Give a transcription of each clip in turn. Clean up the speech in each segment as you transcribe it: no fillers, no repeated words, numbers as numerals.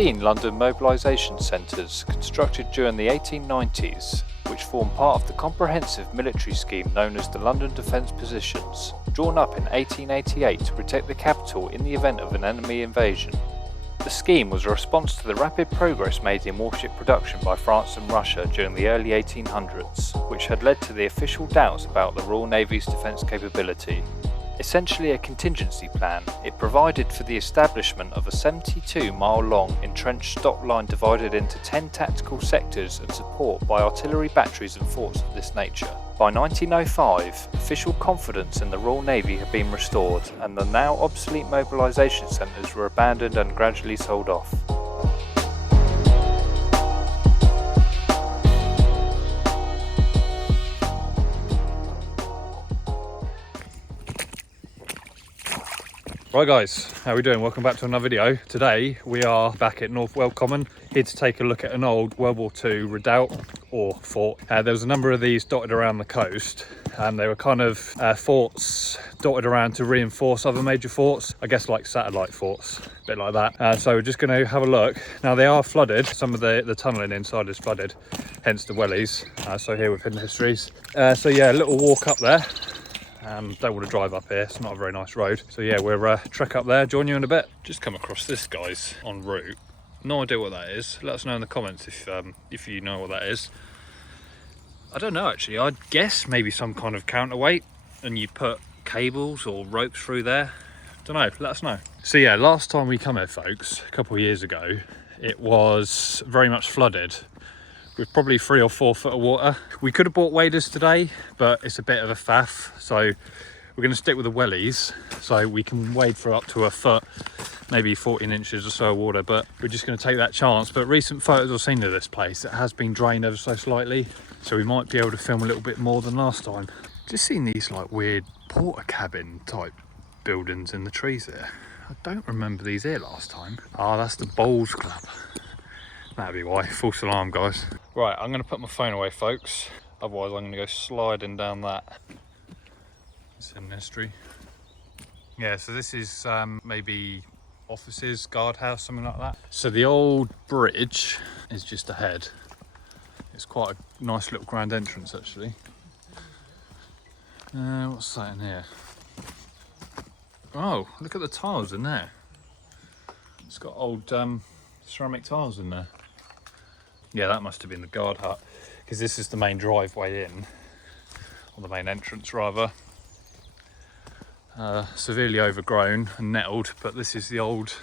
15 London mobilisation centres constructed during the 1890s, which form part of the comprehensive military scheme known as the London Defence Positions, drawn up in 1888 to protect the capital in the event of an enemy invasion. The scheme was a response to the rapid progress made in warship production by France and Russia during the early 1800s, which had led to the official doubts about the Royal Navy's defence capability. Essentially a contingency plan, it provided for the establishment of a 72-mile-long entrenched stock line divided into 10 tactical sectors and support by artillery batteries and forts of this nature. By 1905, official confidence in the Royal Navy had been restored, and the now obsolete mobilisation centres were abandoned and gradually sold off. Right guys, how are we doing? Welcome back to another video. Today we are back at North Weald Common, here to take a look at an old World War II redoubt or fort. There was a number of these dotted around the coast, and they were kind of forts dotted around to reinforce other major forts, I guess like satellite forts, a bit like that. So we're just going to have a look. Now they are flooded, some of the tunnelling inside is flooded, hence the wellies. So here with Hidden Histories. So yeah, a little walk up there. Don't want to drive up here, it's not a very nice road. So yeah, we'll trek up there, join you in a bit. Just come across this, guys, en route. No idea what that is. Let us know in the comments if you know what that is. I don't know actually, I'd guess maybe some kind of counterweight, and you put cables or ropes through there. Don't know, let us know. So yeah, last time we come here, folks, a couple of years ago, it was very much flooded, with probably 3 or 4 foot of water. We could have bought waders today, but it's a bit of a faff, so we're going to stick with the wellies, so we can wade for up to a foot, maybe 14 inches or so of water, but we're just going to take that chance. But recent photos I've seen of this place, it has been drained ever so slightly, so we might be able to film a little bit more than last time. Just seen these like weird porter cabin type buildings in the trees there. I don't remember these here last time. Oh, that's the Bowls Club. That'd be why. False alarm, guys. Right, I'm going to put my phone away, folks. Otherwise, I'm going to go sliding down that. It's in history. Yeah, so this is maybe offices, guardhouse, something like that. So the old bridge is just ahead. It's quite a nice little grand entrance, actually. What's that in here? Oh, look at the tiles in there. It's got old ceramic tiles in there. Yeah, that must have been the guard hut, because this is the main driveway in, or the main entrance rather. Severely overgrown and nettled, but this is the old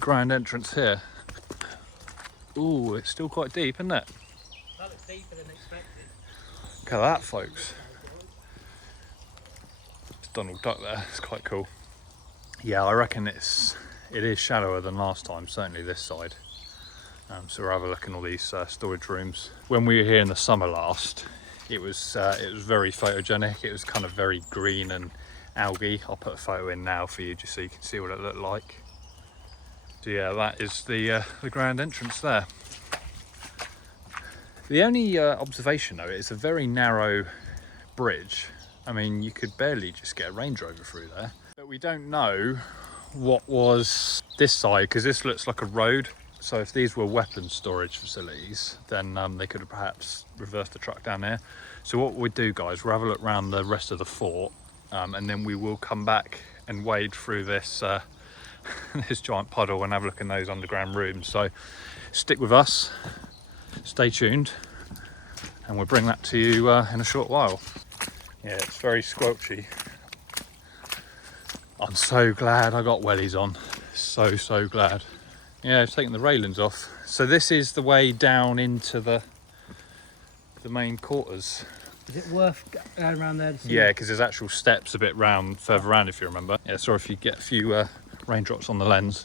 grand entrance here. Ooh, it's still quite deep, isn't it? That looks deeper than expected. Look at that, folks. It's Donald Duck there, it's quite cool. Yeah, I reckon it is shallower than last time, certainly this side. So we'll have a look in all these storage rooms. When we were here in the summer last, it was very photogenic. It was kind of very green and algae. I'll put a photo in now for you just so you can see what it looked like. So yeah, that is the grand entrance there. The only observation though, it's a very narrow bridge. I mean, you could barely just get a Range Rover through there. But we don't know what was this side, because this looks like a road. So if these were weapons storage facilities, then they could have perhaps reversed the truck down there. So what we'll do, guys, we'll have a look around the rest of the fort, and then we will come back and wade through this this giant puddle and have a look in those underground rooms. So stick with us, stay tuned, and we'll bring that to you in a short while. Yeah, it's very squelchy. I'm so glad I got wellies on. So glad. Yeah, I've taken the railings off. So this is the way down into the main quarters. Is it worth going around there to see? Yeah, because there's actual steps a bit further round, if you remember. Yeah, sorry if you get a few raindrops on the lens.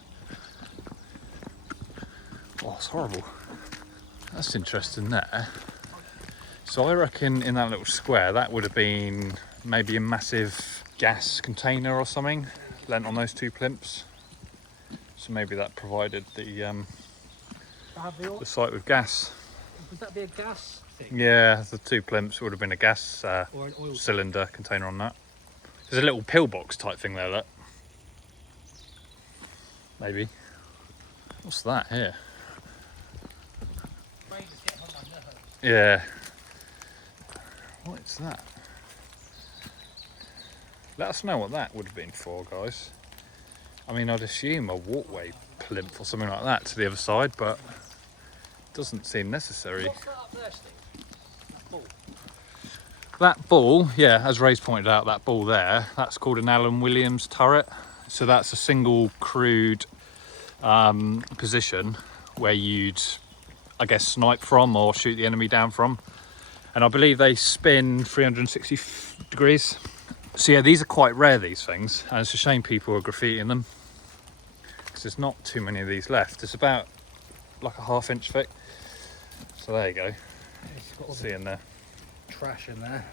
Oh, it's horrible. That's interesting there. So I reckon in that little square, that would have been maybe a massive gas container or something, lent on those 2 plimps. So maybe that provided the site with gas. Would that be a gas thing? Yeah, the 2 plimps would have been a gas Or an oil cylinder container on that. There's a little pillbox type thing there, look. Maybe. What's that here? Rain is getting on my nerves. Yeah. What is that? Let us know what that would have been for, guys. I mean, I'd assume a walkway plinth or something like that to the other side, but it doesn't seem necessary. What's that up there, Steve? That ball. That ball, yeah, as Ray's pointed out, that ball there, that's called an Alan Williams turret. So that's a single crewed position where you'd, I guess, snipe from or shoot the enemy down from. And I believe they spin 360 degrees. So yeah, these are quite rare, these things, and it's a shame people are graffitiing them because there's not too many of these left. It's about like a 1/2 inch thick. So there you go. It's got all See in there. trash in there.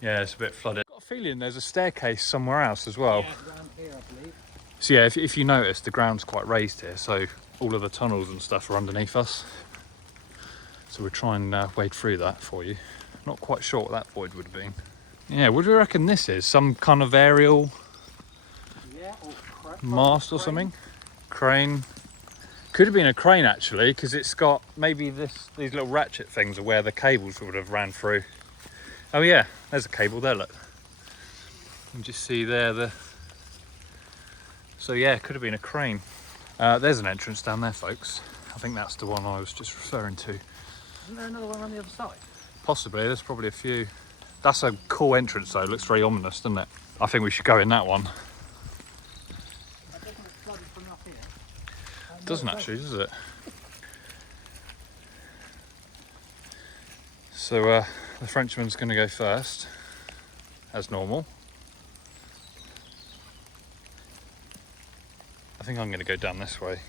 Yeah, it's a bit flooded. I've got a feeling there's a staircase somewhere else as well. Yeah, around here, I believe. So yeah, if you notice, the ground's quite raised here, so all of the tunnels and stuff are underneath us. So we'll try and wade through that for you. Not quite sure what that void would have been. Yeah, what do you reckon this is? Some kind of aerial Yeah, or mast or something? Crane. Could have been a crane actually, because it's got maybe these little ratchet things are where the cables would have ran through. Oh yeah, there's a cable there, look. You can just see there so yeah, it could have been a crane. There's an entrance down there, folks. I think that's the one I was just referring to. Isn't there another one on the other side? Possibly, there's probably a few. That's a cool entrance though, looks very ominous, doesn't it? I think we should go in that one. That doesn't look flooded from up here. It doesn't actually, does it? So the Frenchman's going to go first, as normal. I think I'm going to go down this way.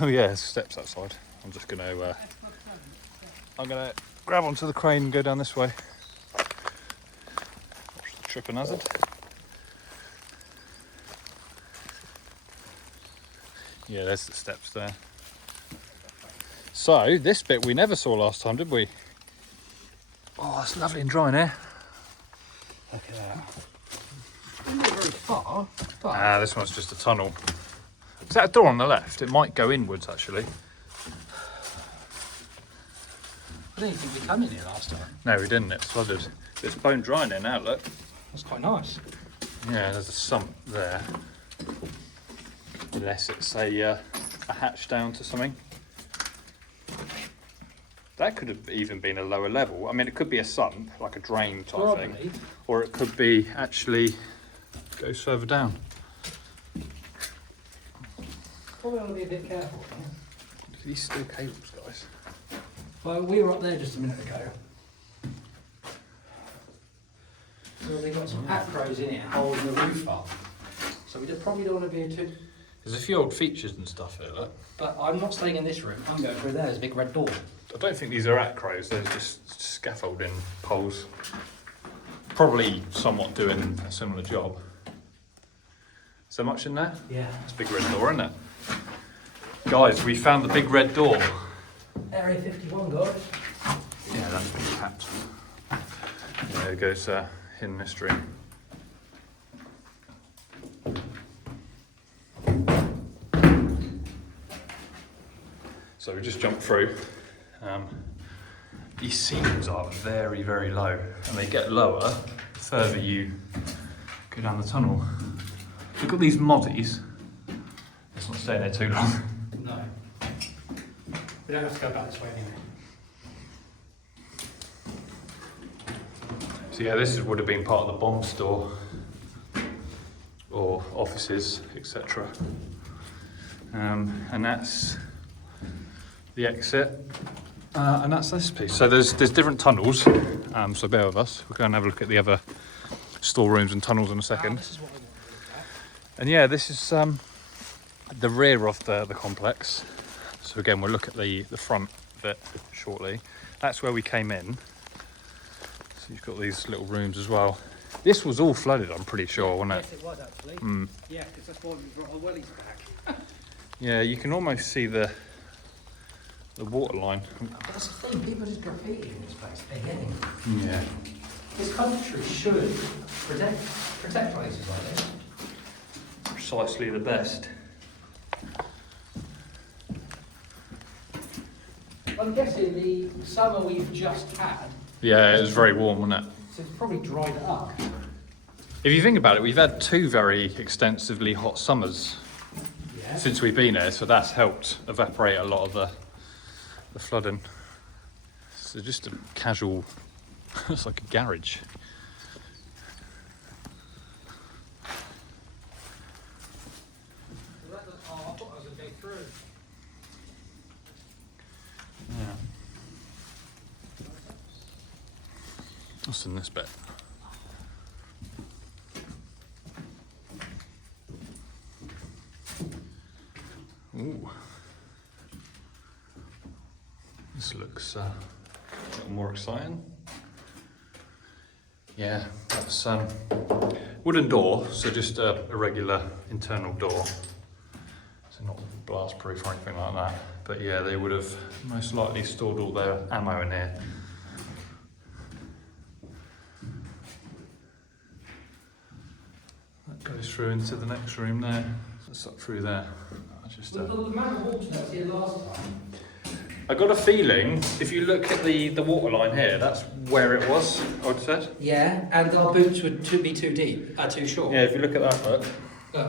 Oh yeah, there's steps outside. I'm just going to grab onto the crane and go down this way. Watch the tripping hazard. Yeah, there's the steps there. So this bit we never saw last time, did we? Oh, it's lovely and dry in here. Look at that. It's not very far, but Ah, this one's just a tunnel. Is that a door on the left? It might go inwards actually. I didn't think we come in here last time. No, we didn't. It's flooded. It's bone dry in there now. Look. That's quite nice. Yeah, there's a sump there. Unless it's a hatch down to something. That could have even been a lower level. I mean, it could be a sump, like a drain type thing, Probably. or it could be actually goes further down. Probably want to be a bit careful. Huh? Look at these steel cables, guys. Well, we were up there just a minute ago. So they've got some acros in it holding the roof up. So we probably don't want to be too... There's a few old features and stuff here, look. But I'm not staying in this room. I'm going through there. There's a big red door. I don't think these are acros, they're just scaffolding poles. Probably somewhat doing a similar job. So much in there? Yeah. It's a big red door, isn't it? Guys, we found the big red door. Area 51, guys. Yeah, that's been tapped. There goes hidden mystery. So we just jumped through. These ceilings are very, very low, and they get lower the further you go down the tunnel. We've got these moddies. Let's not stay there too long. No. We don't have to go back this way anyway. So yeah, this would have been part of the bomb store or offices, etc. And that's the exit, and that's this piece. So there's different tunnels. So bear with us. We're going to have a look at the other storerooms and tunnels in a second. This is what I want to look at. And yeah, this is the rear of the complex. So again, we'll look at the front of it shortly. That's where we came in. So you've got these little rooms as well. This was all flooded, I'm pretty sure, wasn't it? Yes, it was actually. Mm. Yeah, because that's why we brought our wellies back. Yeah, you can almost see the water line. That's the thing, people just graffiti in this place again. Yeah. This country should protect places like this. precisely the best. I'm guessing the summer we've just had, Yeah, it was very warm, wasn't it? so it's probably dried it up. If you think about it, we've had 2 very extensively hot summers Yeah. since we've been here, so that's helped evaporate a lot of the flooding. So just a casual, it's like a garage. I thought I was going to go through. Yeah. What's in this bit? Ooh. This looks a little more exciting. Yeah, that's wooden door, so just a regular internal door. So not blast proof or anything like that. But yeah, they would have most likely stored all their ammo in here. That goes through into the next room there. It's up through there. Just, The amount of water that was here last time. I got a feeling, if you look at the water line here, that's where it was, I would have said. Yeah, and our boots would be too deep, too short. Yeah, if you look at that, look.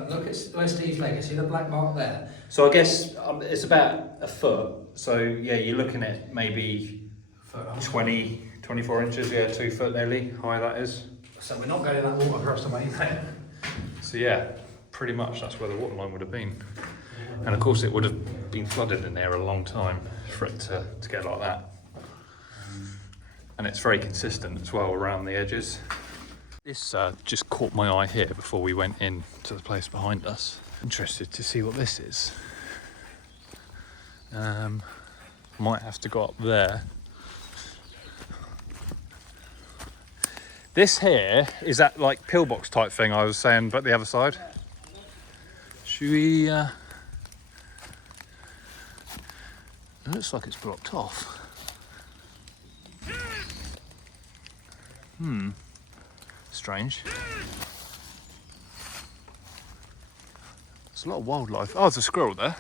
Look at where Steve's leg is. See the black mark there? So I guess it's about a foot. So yeah, you're looking at maybe 24 inches, yeah, 2 foot nearly, high that is. So we're not going in that water for us to make that. So yeah, pretty much that's where the water line would have been. And of course it would have been flooded in there a long time for it to get like that. And it's very consistent as well around the edges. This just caught my eye here before we went in to the place behind us. Interested to see what this is. Might have to go up there. This here, is that like pillbox type thing I was saying, but the other side? Should we... It looks like it's blocked off. Strange. There's a lot of wildlife. Oh, there's a squirrel there.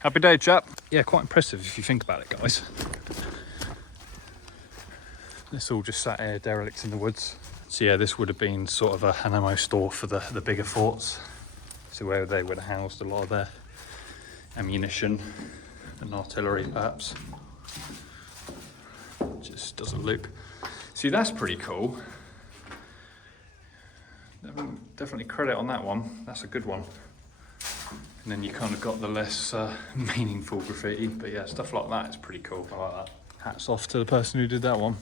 Happy day, chap. Yeah, quite impressive if you think about it, guys. This all just sat here derelict in the woods. So yeah, this would have been sort of an ammo store for the bigger forts. So where they would have housed a lot of their ammunition and artillery, perhaps. Just does a loop. See, that's pretty cool. Definitely credit on that one. That's a good one. And then you kind of got the less meaningful graffiti. But yeah, stuff like that is pretty cool. I like that. Hats off to the person who did that one.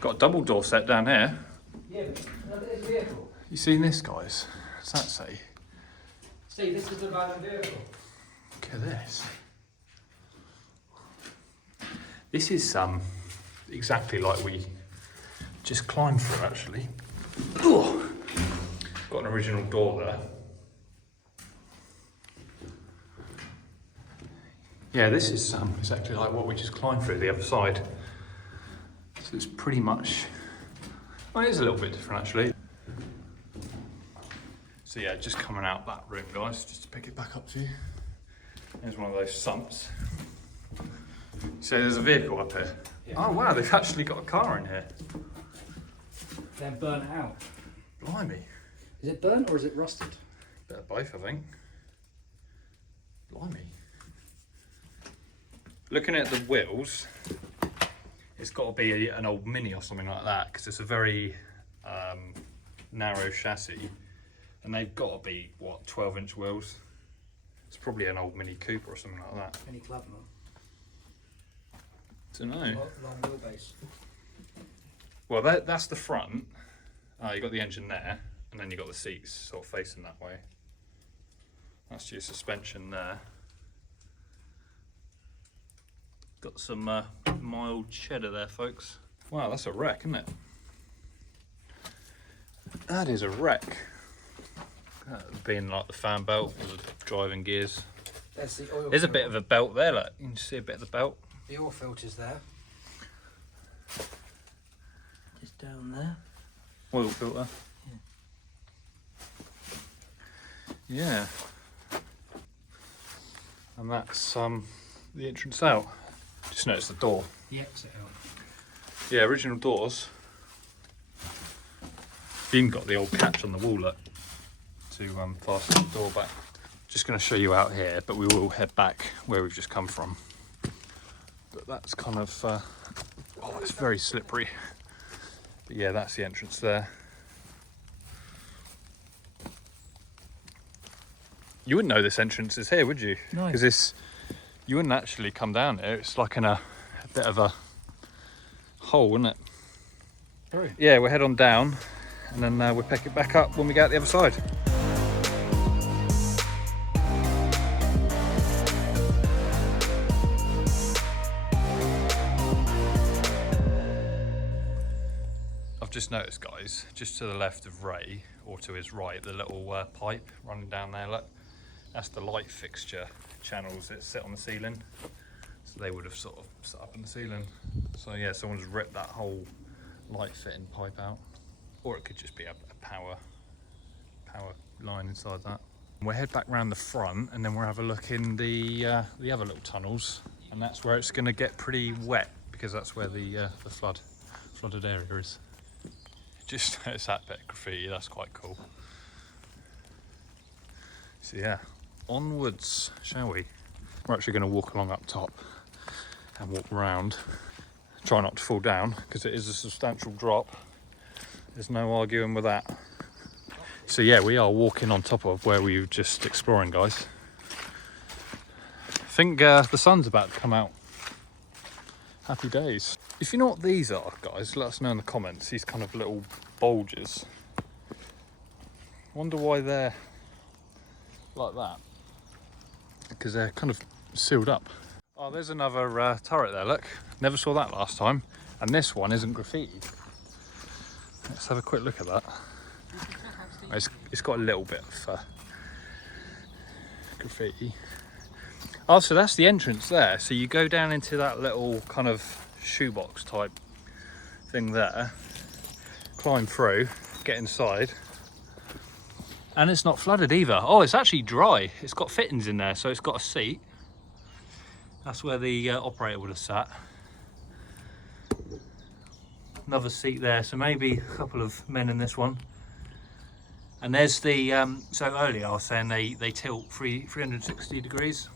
Got a double door set down here. Yeah, look at this vehicle. You seen this, guys? What's that say? Steve, this is the abandoned vehicle. Look at this. This is exactly like we just climbed through, actually. Ooh. Got an original door there. Yeah, this is exactly like what we just climbed through the other side. So it's pretty much, well, it is a little bit different actually. So yeah, just coming out that room, guys, just to pick it back up to you. There's one of those sumps. So there's a vehicle up here. Yeah. Oh wow, they've actually got a car in here. They're burnt out. Blimey. Is it burnt or is it rusted? Bit of both, I think. Blimey. Looking at the wheels, it's got to be an old Mini or something like that, because it's a very narrow chassis, and they've got to be, what, 12-inch wheels? It's probably an old Mini Cooper or something like that. Mini Clubman. Don't know. Long wheelbase. Well, that's the front. You've got the engine there, and then you've got the seats sort of facing that way. That's your suspension there. Got some mild cheddar there, folks. Wow, that's a wreck, isn't it? That is a wreck. That being like the fan belt or the driving gears. There's the oil. There's a bit of a belt there, like you can see a bit of the belt. The oil filter's there. Just down there. Oil filter. Yeah. And that's the entrance out. Just notice the door. The exit out. Yeah, original doors. Even got the old catch on the wall look, to fasten the door back. Just going to show you out here, but we will head back where we've just come from. But that's kind of, oh, it's very slippery. But yeah, that's the entrance there. You wouldn't know this entrance is here, would you? No. Because this, you wouldn't actually come down here. It's like in a bit of a hole, isn't it? True. Yeah, we'll head on down and then we'll pick it back up when we get out the other side. I've just noticed, guys, just to the left of Ray, or to his right, the little pipe running down there, look. That's the light fixture channels that sit on the ceiling. So they would have sort of set up in the ceiling. So yeah, someone's ripped that whole light fitting pipe out. Or it could just be a power line inside that. We'll head back round the front and then we'll have a look in the other little tunnels. And that's where it's gonna get pretty wet because that's where the flooded area is. Just notice that bit of graffiti, that's quite cool. So yeah, onwards, shall we? We're actually going to walk along up top and walk around. Try not to fall down because it is a substantial drop. There's no arguing with that. So yeah, we are walking on top of where we were just exploring, guys. I think the sun's about to come out. Happy days. If you know what these are, guys, let us know in the comments. These kind of little bulges. Wonder why they're like that. Because they're kind of sealed up. Oh, there's another turret there, look. Never saw that last time. And this one isn't graffitied. Let's have a quick look at that. It's got a little bit of graffiti. Oh, so that's the entrance there. So you go down into that little kind of shoebox type thing there, climb through, get inside, and it's not flooded either. Oh, it's actually dry. It's got fittings in there, so it's got a seat. That's where the operator would have sat. Another seat there, so maybe a couple of men in this one. And there's the, so earlier I was saying they tilt 360 degrees,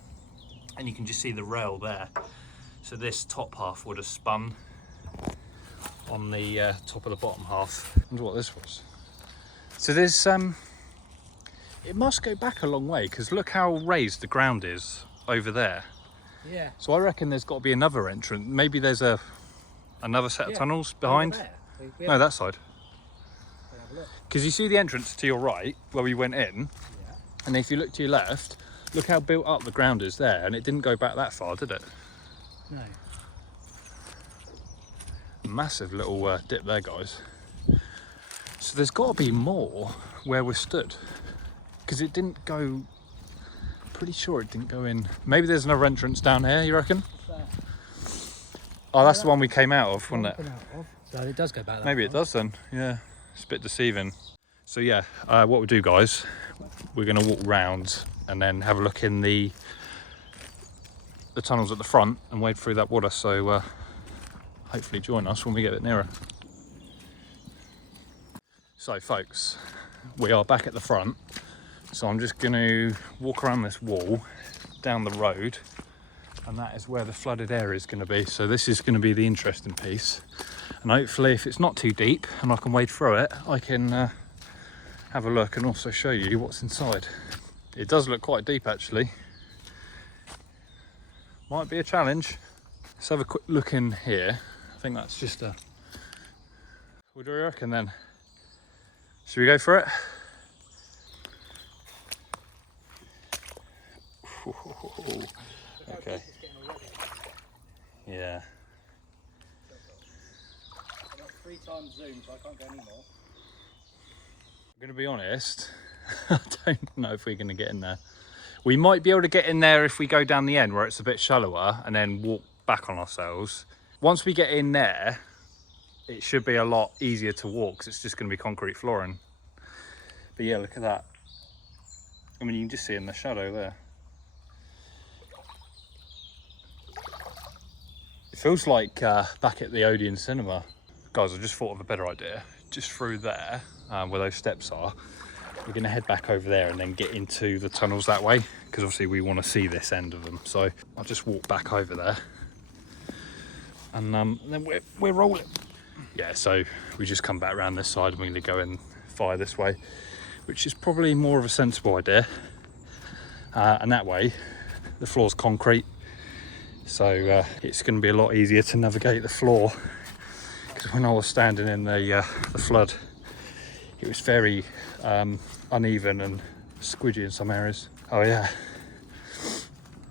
and you can just see the rail there. So this top half would have spun on the top of the bottom half. I wonder what this was. So there's, it must go back a long way because look how raised the ground is over there. Yeah. So I reckon there's got to be another entrance. Maybe there's another set of tunnels behind. No, that side. Because you see the entrance to your right where we went in, and if you look to your left, look how built up the ground is there, and it didn't go back that far, did it? No. Massive little dip there, guys. So there's got to be more where we stood, because it didn't go, pretty sure it didn't go in. Maybe there's another entrance down here, you reckon? Oh, that's the one we came out of, wasn't it? So it does go back that Maybe it does then, yeah. It's a bit deceiving. So yeah, what we'll do, guys, we're going to walk round and then have a look in the tunnels at the front and wade through that water. So hopefully join us when we get a bit nearer. So folks, we are back at the front. So I'm just going to walk around this wall down the road, and that is where the flooded area is going to be. So this is going to be the interesting piece. And hopefully if it's not too deep and I can wade through it, I can have a look and also show you what's inside. It does look quite deep actually. Might be a challenge. Let's have a quick look in here. I think that's just a... What do you reckon then? Should we go for it? Okay. Yeah. I'm not 3 times zoom, so I can't go anymore. I'm going to be honest, I don't know if we're going to get in there. We might be able to get in there if we go down the end where it's a bit shallower and then walk back on ourselves. Once we get in there, it should be a lot easier to walk because it's just going to be concrete flooring. But yeah, look at that. I mean, you can just see in the shadow there. It feels like back at the Odeon Cinema. Guys, I just thought of a better idea. Just through there, where those steps are, we're going to head back over there and then get into the tunnels that way, because obviously we want to see this end of them. So I'll just walk back over there, and then we're rolling. Yeah, so we just come back around this side and we're going to go and fire this way, which is probably more of a sensible idea. And that way, the floor's concrete, so it's going to be a lot easier to navigate the floor. Because when I was standing in the flood, it was very uneven and squidgy in some areas. Oh yeah.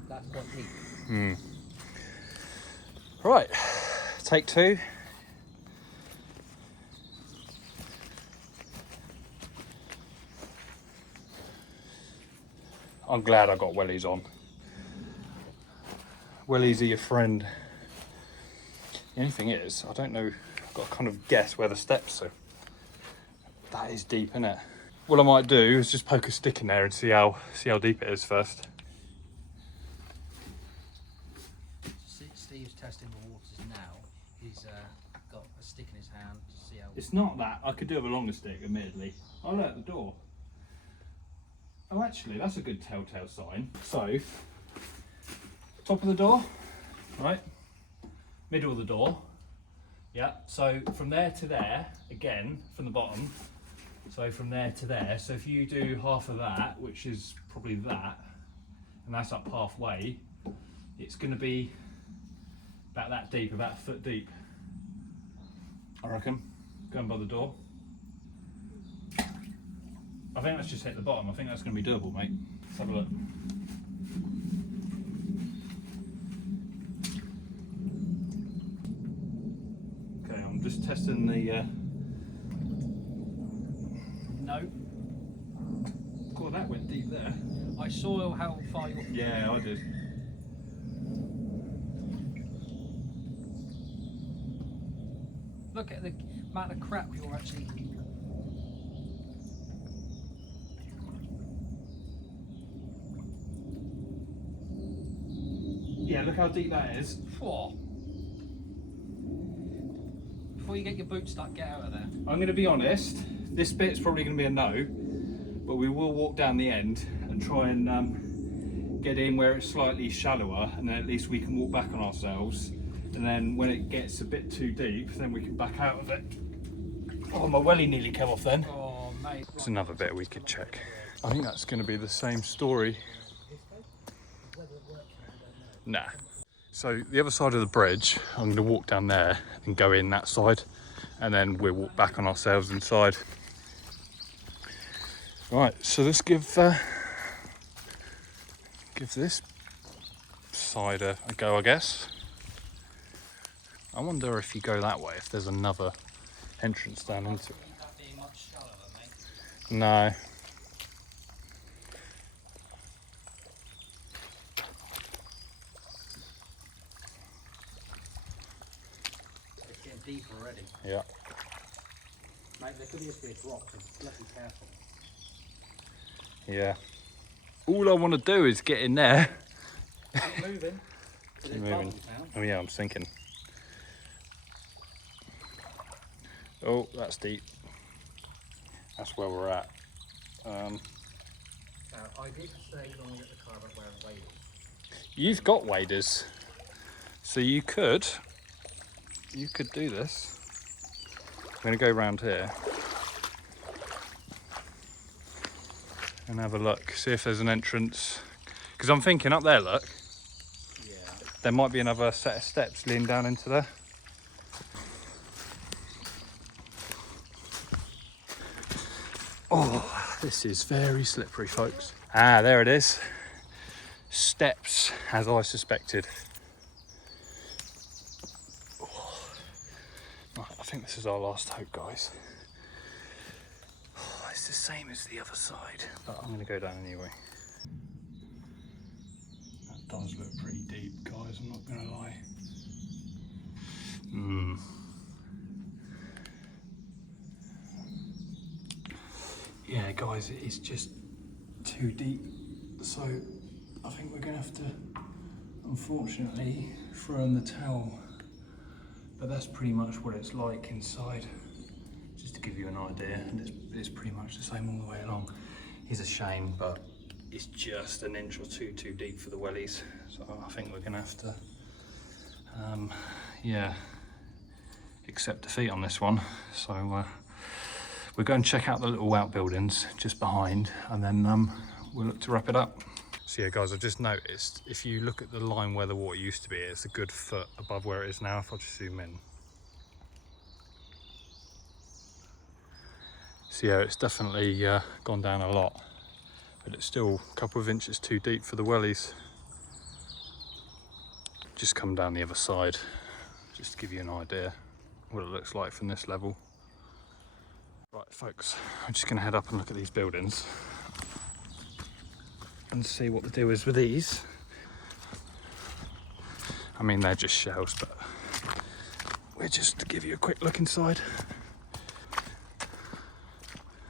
That's quite deep. Right, take two. I'm glad I got wellies on. Wellies are your friend. The only thing is, I don't know, I've got to kind of guess where the steps are. That is deep, isn't it? What I might do is just poke a stick in there and see how deep it is first. Steve's testing the waters now. He's got a stick in his hand to see how... It's not that. I could do with a longer stick, admittedly. Oh, look, the door. Oh, actually, that's a good telltale sign. So, top of the door, right? Middle of the door. Yeah, so from there to there, again, from the bottom. So from there to there. So if you do half of that, which is probably that, and that's up halfway, it's going to be about that deep, about a foot deep, I reckon, going by the door. I think that's just hit the bottom. I think that's going to be doable, mate. Let's have a look. Okay, I'm just testing the... No. God, that went deep there. I saw how far you... Yeah, I did. Look at the amount of crap you're actually... Yeah, look how deep that is. Whoa. Before you get your boots stuck, get out of there. I'm going to be honest, this bit's probably going to be a no, but we will walk down the end and try and get in where it's slightly shallower, and then at least we can walk back on ourselves, and then when it gets a bit too deep, then we can back out of it. Oh, my welly nearly came off then. Oh, mate. It's another bit we could check. I think that's going to be the same story. Nah. So the other side of the bridge, I'm going to walk down there and go in that side, and then we'll walk back on ourselves inside. Right, so let's give this side a go, I guess. I wonder if you go that way, if there's another entrance down into it. That being much shallower, mate. No. It's getting deeper already. Yeah. Mate, there could just be a drop, so let's be careful. Yeah. All I want to do is get in there. Keep moving. Keep moving. Oh yeah, I'm sinking. Oh, that's deep. That's where we're at. I did say when we get the car back wearing waders. You've got waders, so you could do this. I'm going to go around here and have a look, see if there's an entrance. Because I'm thinking up there, look, Yeah. there might be another set of steps leading down into there. Oh, this is very slippery, folks. Ah, there it is. Steps, as I suspected. Oh. Right, I think this is our last hope, guys. Oh, it's the same as the other side, but I'm going to go down anyway. That does look pretty deep, guys, I'm not going to lie. Yeah, guys, it is just too deep, so I think we're gonna have to, unfortunately, throw in the towel. But that's pretty much what it's like inside, just to give you an idea, and it's pretty much the same all the way along. It's a shame, but it's just an inch or two too deep for the wellies, so I think we're gonna have to, yeah, accept defeat on this one. So we'll go and check out the little outbuildings just behind, and then we'll look to wrap it up. So yeah, guys, I've just noticed, if you look at the line where the water used to be, it's a good foot above where it is now. If I just zoom in. So yeah, it's definitely gone down a lot, but it's still a couple of inches too deep for the wellies. Just come down the other side, just to give you an idea what it looks like from this level. Right, folks, I'm just gonna head up and look at these buildings and see what the deal is with these. I mean, they're just shells, but we're just to give you a quick look inside.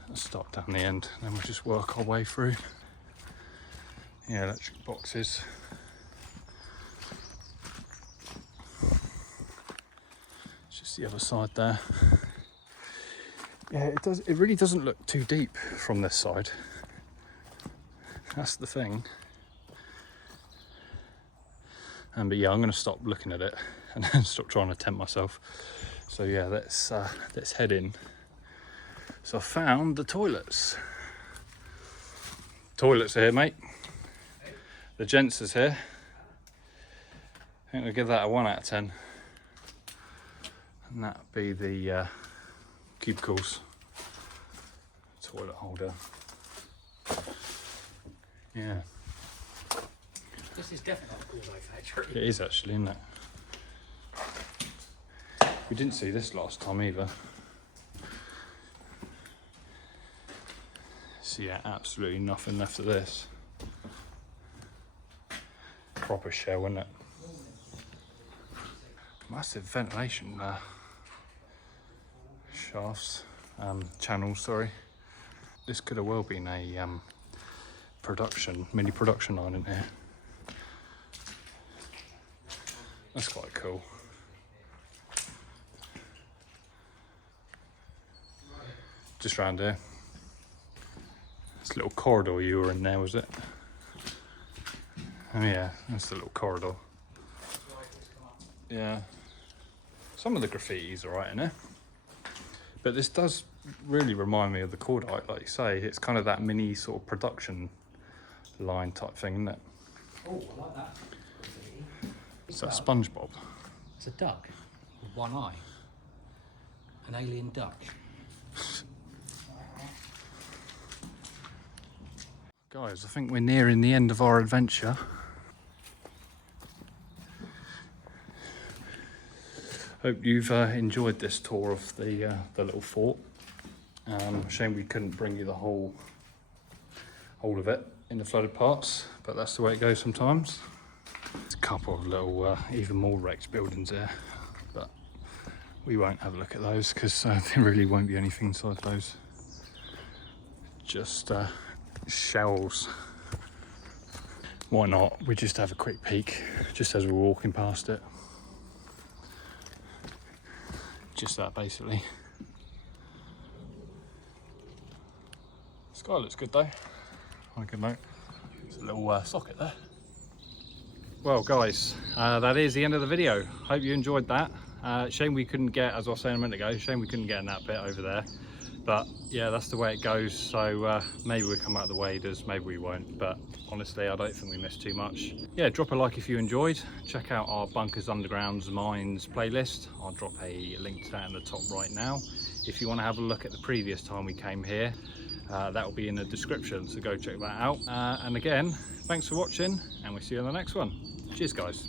Let's start down the end, and then we'll just work our way through. Yeah, electric boxes. It's just the other side there. Yeah, it really doesn't look too deep from this side. That's the thing. But yeah, I'm going to stop looking at it and then stop trying to tempt myself. So yeah, let's head in. So I found the toilets. Toilets are here, mate. The gents is here. I think we'll give that a 1 out of 10. And that'd be the cubicles. Toilet holder. Yeah. This is definitely not a Gordo factory. It is actually, isn't it? We didn't see this last time either. So yeah, absolutely nothing left of this. Proper shell, isn't it? Massive ventilation shafts, channels, sorry. This could have well been a mini production line in here. That's quite cool. Just round here. This little corridor you were in there, was it? Oh yeah, that's the little corridor. Yeah. Some of the graffiti's alright in there. But this does really remind me of the cordite, like you say. It's kind of that mini sort of production line type thing, isn't it? Oh, I like that. Is that SpongeBob? It's a duck with one eye. An alien duck. Guys, I think we're nearing the end of our adventure. Hope you've enjoyed this tour of the little fort. Shame we couldn't bring you the whole of it in the flooded parts, but that's the way it goes sometimes. There's a couple of little even more wrecked buildings there, but we won't have a look at those because there really won't be anything inside those. Just shells. Why not? We just have a quick peek just as we're walking past it. Just that, basically. Sky looks good though. On a good note. There's a little socket there. Well guys, that is the end of the video. Hope you enjoyed that. Shame we couldn't get, as I was saying a minute ago, shame we couldn't get in that bit over there. But yeah, that's the way it goes. So maybe we'll come out the waders, maybe we won't. But honestly, I don't think we missed too much. Yeah, drop a like if you enjoyed. Check out our Bunkers, Undergrounds, Mines playlist. I'll drop a link to that in the top right now. If you want to have a look at the previous time we came here, that will be in the description, so go check that out. And again, thanks for watching, and we'll see you on the next one. Cheers guys.